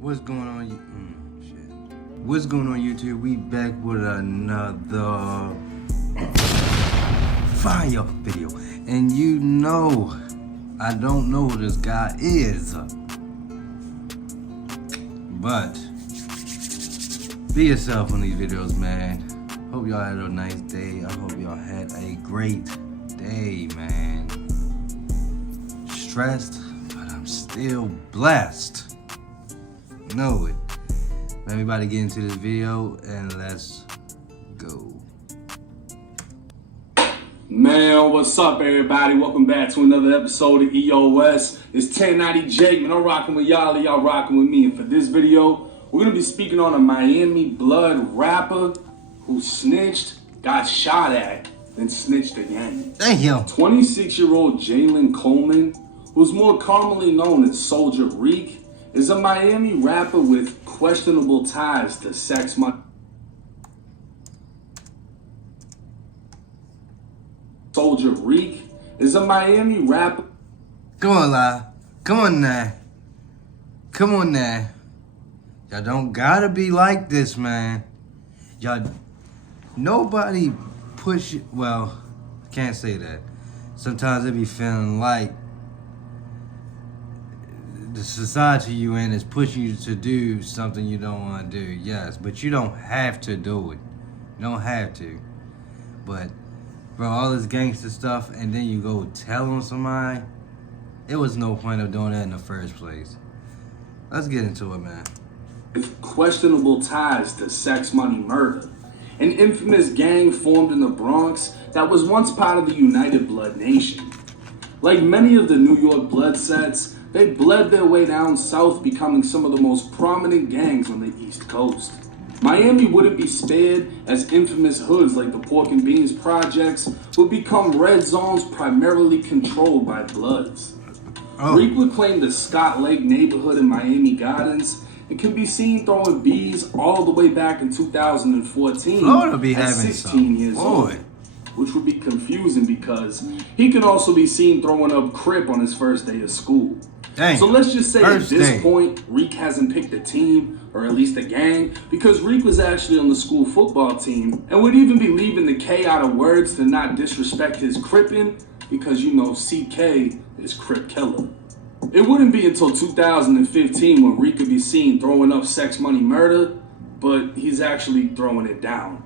What's going on? Shit. What's going on, YouTube? We back with another fire video, and you know, I don't know who this guy is, but be yourself on these videos, man. Hope y'all had a nice day. I hope y'all had a great day, man. Stressed, but I'm still blessed. Know it. Everybody get into this video and let's go. Man, what's up, everybody? Welcome back to another episode of EOS. It's 1090 Jake, man. I'm rocking with y'all, and y'all rocking with me. And for this video, we're gonna be speaking on a Miami blood rapper who snitched, got shot at, then snitched again. Damn. 26-year-old Jalen Coleman, who's more commonly known as Soldier Reek, is a Miami rapper with questionable ties to sex money. Soldier Reek is a Miami rapper. Come on, La. Come on now. Come on now. Y'all don't gotta be like this, man. Y'all, nobody push it. Well, can't say that. Sometimes it be feeling like the society you in is pushing you to do something you don't want to do. Yes, but you don't have to do it. You don't have to. But, bro, all this gangster stuff, and then you go tell on somebody, it was no point of doing that in the first place. Let's get into it, man. With questionable ties to sex, money, murder. An infamous gang formed in the Bronx that was once part of the United Blood Nation. Like many of the New York blood sets, they bled their way down south, becoming some of the most prominent gangs on the East Coast. Miami wouldn't be spared, as infamous hoods like the Pork and Beans projects would become red zones primarily controlled by Bloods. Reek would claim the Scott Lake neighborhood in Miami Gardens and can be seen throwing bees all the way back in 2014 Florida be at having 16 years old. Which would be confusing because he can also be seen throwing up crip on his first day of school. Dang. So let's just say at this day. point, Reek hasn't picked a team, or at least a gang, because Reek was actually on the school football team and would even be leaving the K out of words to not disrespect his crippin', because you know CK is Crip Killer. It wouldn't be until 2015 when Reek could be seen throwing up sex, money, murder, but he's actually throwing it down.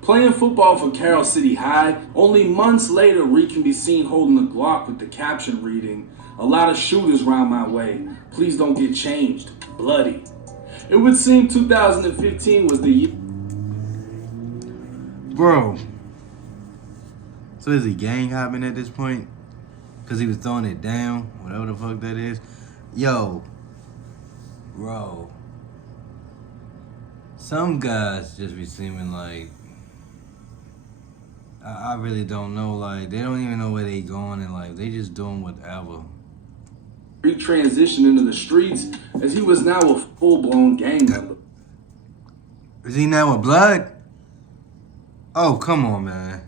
Playing football for Carroll City High, only months later, Reek can be seen holding a Glock with the caption reading, "A lot of shooters round my way. Please don't get changed. Bloody." It would seem 2015 was the year. Bro. So is he gang hopping at this point? Because he was throwing it down, whatever the fuck that is. Yo. Bro. Some guys just be seeming like, I really don't know, like, they don't even know where they going in life. They just doing whatever. Reek transitioned into the streets as he was now a full-blown gang member. Is he now a Blood? Oh, come on, man.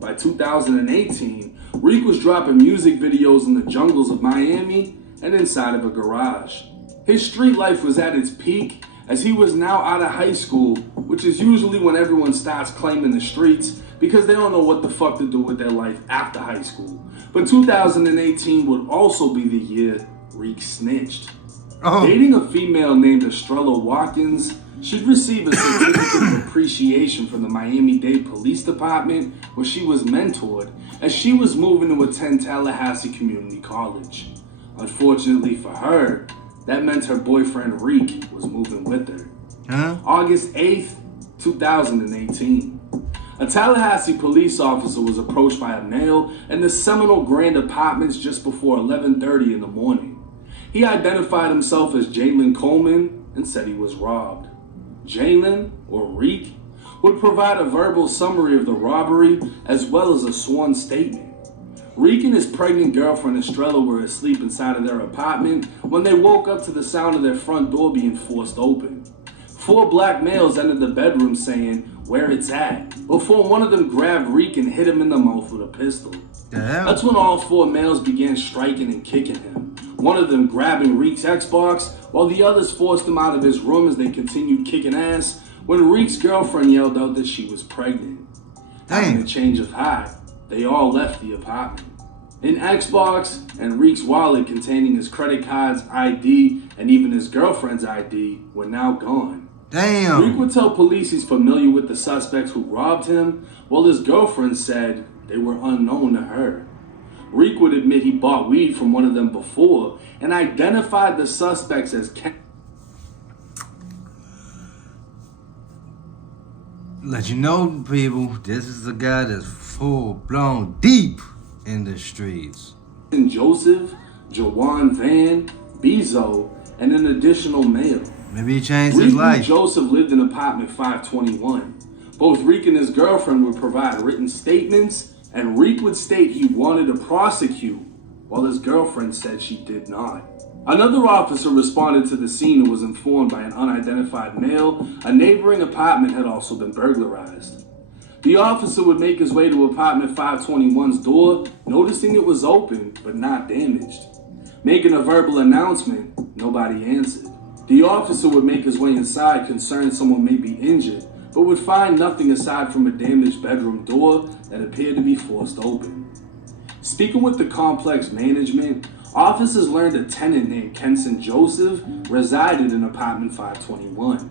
By 2018, Reek was dropping music videos in the jungles of Miami and inside of a garage. His street life was at its peak as he was now out of high school, which is usually when everyone starts claiming the streets because they don't know what the fuck to do with their life after high school. But 2018 would also be the year Reek snitched. Dating a female named Estrella Watkins, she'd receive a certificate of appreciation from the Miami-Dade Police Department where she was mentored as she was moving to attend Tallahassee Community College. Unfortunately for her, that meant her boyfriend Reek was moving with her. August 8th, 2018. A Tallahassee police officer was approached by a male in the Seminole Grand Apartments just before 11:30 in the morning. He identified himself as Jalen Coleman and said he was robbed. Jalen, or Reek, would provide a verbal summary of the robbery as well as a sworn statement. Reek and his pregnant girlfriend Estrella were asleep inside of their apartment when they woke up to the sound of their front door being forced open. 4 black males entered the bedroom saying, "Where it's at," before one of them grabbed Reek and hit him in the mouth with a pistol. That's when all 4 males began striking and kicking him. one of them grabbing Reek's Xbox, while the others forced him out of his room as they continued kicking ass when Reek's girlfriend yelled out that she was pregnant. Having a change of heart, they all left the apartment. An Xbox and Reek's wallet containing his credit card's ID and even his girlfriend's ID were now gone. Damn. Reek would tell police he's familiar with the suspects who robbed him, while his girlfriend said they were unknown to her. Reek would admit he bought weed from one of them before and identified the suspects as Let you know, people, this is a guy that's full-blown deep in the streets. Joseph, Jawan Van, Bezo, and an additional male. Maybe he changed Reek his and life. Joseph lived in apartment 521. Both Reek and his girlfriend would provide written statements, and Reek would state he wanted to prosecute, while his girlfriend said she did not. Another officer responded to the scene and was informed by an unidentified male a neighboring apartment had also been burglarized. The officer would make his way to apartment 521's door, noticing it was open but not damaged. Making a verbal announcement, nobody answered. The officer would make his way inside concerned someone may be injured, but would find nothing aside from a damaged bedroom door that appeared to be forced open. Speaking with the complex management, officers learned a tenant named Kenson Joseph resided in apartment 521.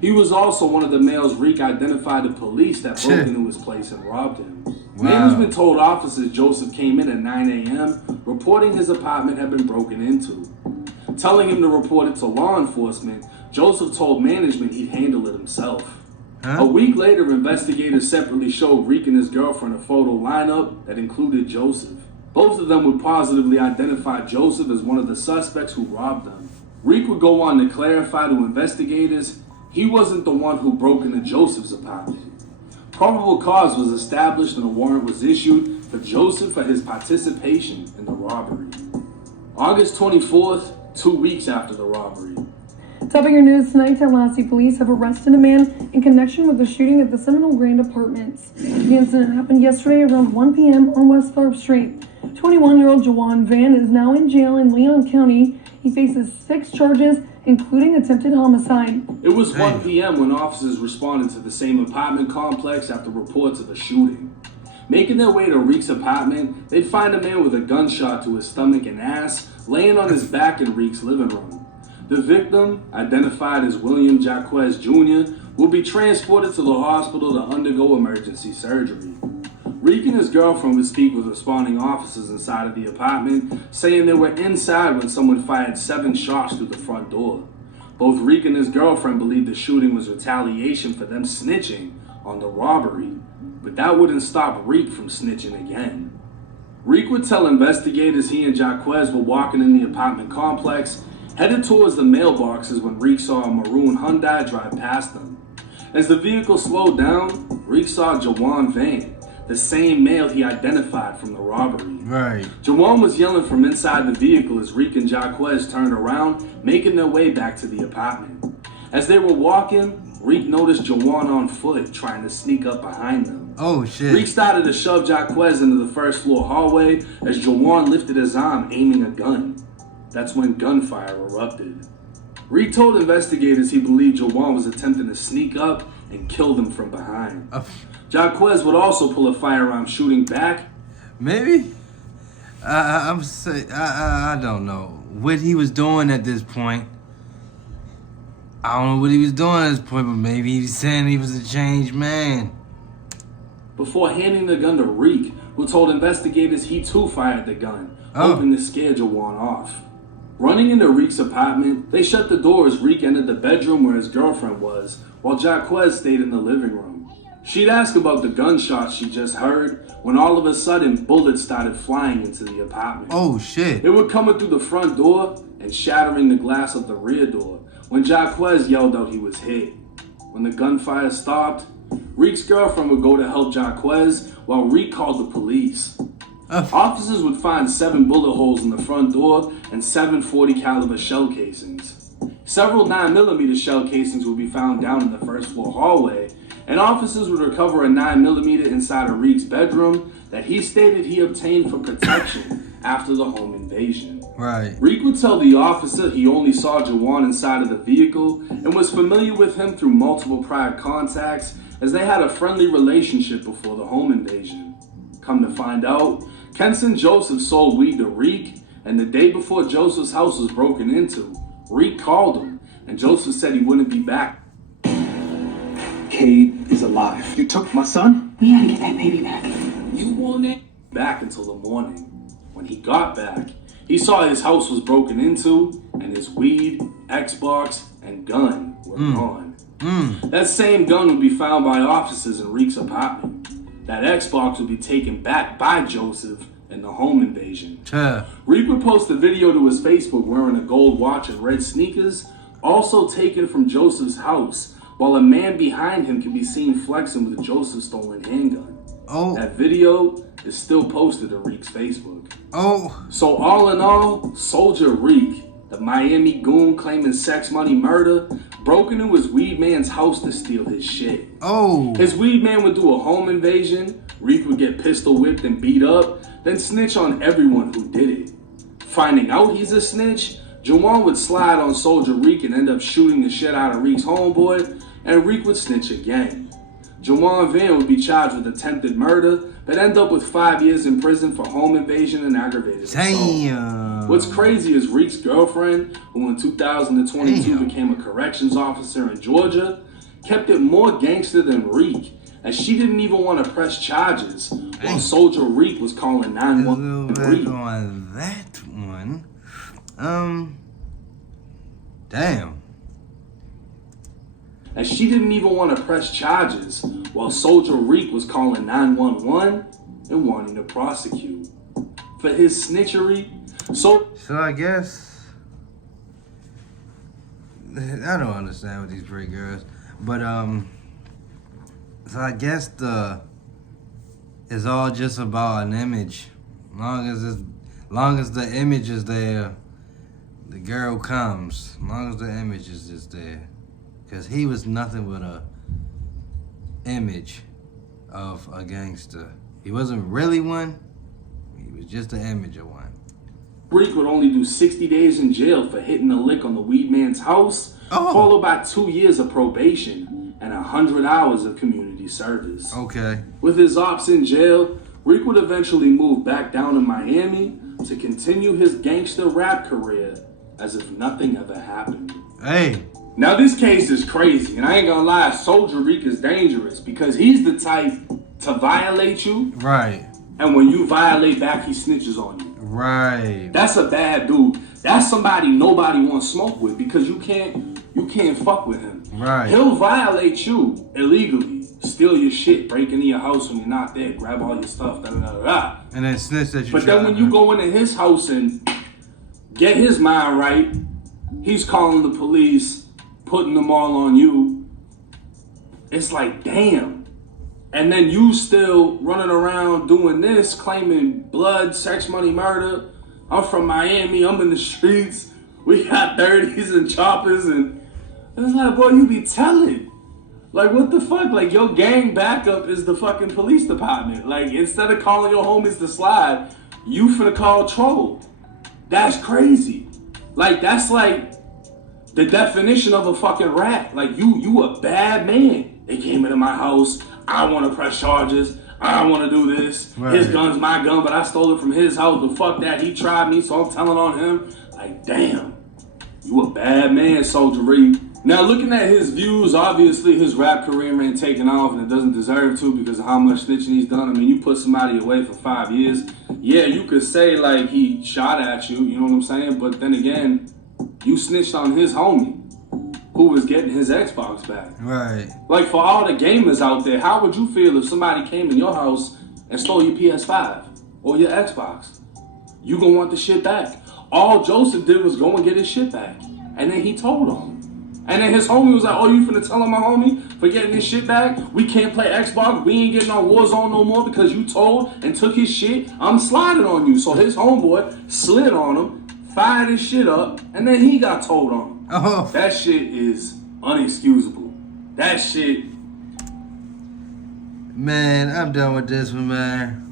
He was also one of the males Reek identified to police that broke into his place and robbed him. Wow. Management told officers Joseph came in at 9 a.m., reporting his apartment had been broken into. Telling him to report it to law enforcement, Joseph told management he'd handle it himself. A week later, investigators separately showed Reek and his girlfriend a photo lineup that included Joseph. Both of them would positively identify Joseph as one of the suspects who robbed them. Reek would go on to clarify to investigators he wasn't the one who broke into Joseph's apartment. Probable cause was established and a warrant was issued for Joseph for his participation in the robbery. August 24th, 2 weeks after the robbery. Topping your news tonight, Tallahassee police have arrested a man in connection with the shooting at the Seminole Grand Apartments. The incident happened yesterday around 1 p.m. on West Tharp Street. 21-year-old Jawan Van is now in jail in Leon County. He faces 6 charges, including attempted homicide. It was 1 p.m. when officers responded to the same apartment complex after reports of a shooting. Making their way to Reek's apartment, they'd find a man with a gunshot to his stomach and ass laying on his back in Reek's living room. The victim, identified as William Jaquez Jr., will be transported to the hospital to undergo emergency surgery. Reek and his girlfriend would speak with responding officers inside of the apartment, saying they were inside when someone fired 7 shots through the front door. Both Reek and his girlfriend believed the shooting was retaliation for them snitching on the robbery, but that wouldn't stop Reek from snitching again. Reek would tell investigators he and Jaquez were walking in the apartment complex, headed towards the mailboxes when Reek saw a maroon Hyundai drive past them. As the vehicle slowed down, Reek saw Jawan Van, the same male he identified from the robbery. Right. Jawan was yelling from inside the vehicle as Reek and Jaquez turned around, making their way back to the apartment. As they were walking, Reek noticed Jawan on foot, trying to sneak up behind them. Oh, shit. Reek started to shove Jaquez into the first floor hallway as Jawan lifted his arm, aiming a gun. That's when gunfire erupted. Reek told investigators he believed Jawan was attempting to sneak up and kill them from behind. Jaquez would also pull a firearm, shooting back. Maybe? I don't know what he was doing at this point. I don't know what he was doing at this point, but maybe he was saying he was a changed man. Before handing the gun to Reek, who told investigators he too fired the gun, hoping to scare Jawan off. Running into Reek's apartment, they shut the door as Reek entered the bedroom where his girlfriend was, while Jaquez stayed in the living room. She'd ask about the gunshots she just heard, when all of a sudden bullets started flying into the apartment. Oh, shit. They were coming through the front door and shattering the glass of the rear door, when Jaquez yelled out he was hit. When the gunfire stopped, Reek's girlfriend would go to help Jaquez, while Reek called the police. Officers would find 7 bullet holes in the front door and 7 .40 caliber shell casings. Several 9mm shell casings would be found down in the first floor hallway, and officers would recover a 9mm inside of Reek's bedroom that he stated he obtained for protection after the home invasion. Right. Reek would tell the officer he only saw Jawan inside of the vehicle and was familiar with him through multiple prior contacts, as they had a friendly relationship before the home invasion. Come to find out, Kenson Joseph sold weed to Reek, and the day before Joseph's house was broken into, Reek called him, and Joseph said he wouldn't be back. Cade is alive. You took my son? We gotta get that baby back. You want it? Back until the morning. When he got back, he saw his house was broken into, and his weed, Xbox, and gun were gone. That same gun would be found by officers in Reek's apartment. That Xbox would be taken back by Joseph in the home invasion. Reek would post a video to his Facebook wearing a gold watch and red sneakers, also taken from Joseph's house, while a man behind him can be seen flexing with Joseph's stolen handgun. That video is still posted to Reek's Facebook. So all in all, Soldier Reek, the Miami goon claiming sex, money, murder, broke into his weed man's house to steal his shit. His weed man would do a home invasion, Reek would get pistol whipped and beat up, then snitch on everyone who did it. Finding out he's a snitch, Jawan would slide on Soldier Reek and end up shooting the shit out of Reek's homeboy, and Reek would snitch again. Jawan Van would be charged with attempted murder, but end up with 5 years in prison for home invasion and aggravated assault. What's crazy is Reek's girlfriend, who in 2022 became a corrections officer in Georgia, kept it more gangster than Reek, as she didn't even want to press charges, while Soldier Reek was calling 911. Back on that one. Damn. As she didn't even want to press charges, while Soldier Reek was calling 911 and wanting to prosecute. For his snitchery, so I guess, I don't understand with these pretty girls, but so I guess it's all just about an image. Long as the image is there, the girl comes. As long as the image is just there. Because he was nothing but a image of a gangster. He wasn't really one. He was just an image of one. Reek would only do 60 days in jail for hitting a lick on the weed man's house, followed by 2 years of probation and 100 hours of community service. With his ops in jail, Reek would eventually move back down to Miami to continue his gangster rap career as if nothing ever happened. Now this case is crazy, and I ain't gonna lie, Soldier Reek is dangerous because he's the type to violate you. And when you violate back, he snitches on you. That's a bad dude. That's somebody nobody wants smoke with because you can't fuck with him. He'll violate you illegally, steal your shit, break into your house when you're not there, grab all your stuff, and then snitch that you. But then when you go into his house and get his mind right, he's calling the police, putting them all on you. It's like, damn. And then you still running around doing this, claiming blood, sex, money, murder. I'm from Miami, I'm in the streets. We got 30s and choppers, and it's like, boy, you be telling. Like, what the fuck? Like, your gang backup is the fucking police department. Like, instead of calling your homies to slide, you finna call troll. That's crazy. Like, that's like the definition of a fucking rat. Like, you a bad man. They came into my house. I want to press charges. I want to do this. His gun's my gun, but I stole it from his house. But fuck that. He tried me, so I'm telling on him. Like, damn. You a bad man, Soldier Reek. Now, looking at his views, obviously his rap career ain't taking off, and it doesn't deserve to because of how much snitching he's done. I mean, you put somebody away for 5 years. Yeah, you could say, like, he shot at you. You know what I'm saying? But then again, you snitched on his homie who was getting his Xbox back. Like, for all the gamers out there, how would you feel if somebody came in your house and stole your PS5 or your Xbox? You gonna want the shit back. All Joseph did was go and get his shit back. And then he told him. And then his homie was like, oh, you finna tell on my homie for getting his shit back? We can't play Xbox. We ain't getting on Warzone no more because you told and took his shit. I'm sliding on you. So his homeboy slid on him, fired his shit up, and then he got told on him. That shit is unexcusable. That shit. Man, I'm done with this one, man.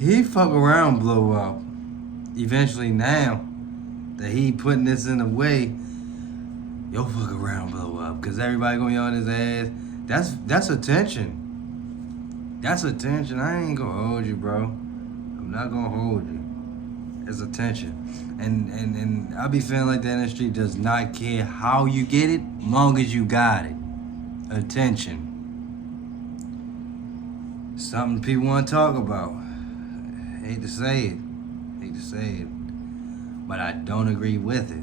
He fuck around, blow up. eventually now that he putting this in a way, yo, fuck around, blow up, because everybody gonna be on his ass. That's attention. That's attention. I ain't gonna hold you, bro. I'm not gonna hold you. It's attention. And I be feeling like the industry does not care how you get it, long as you got it. Attention. Something people want to talk about. Hate to say it. But I don't agree with it.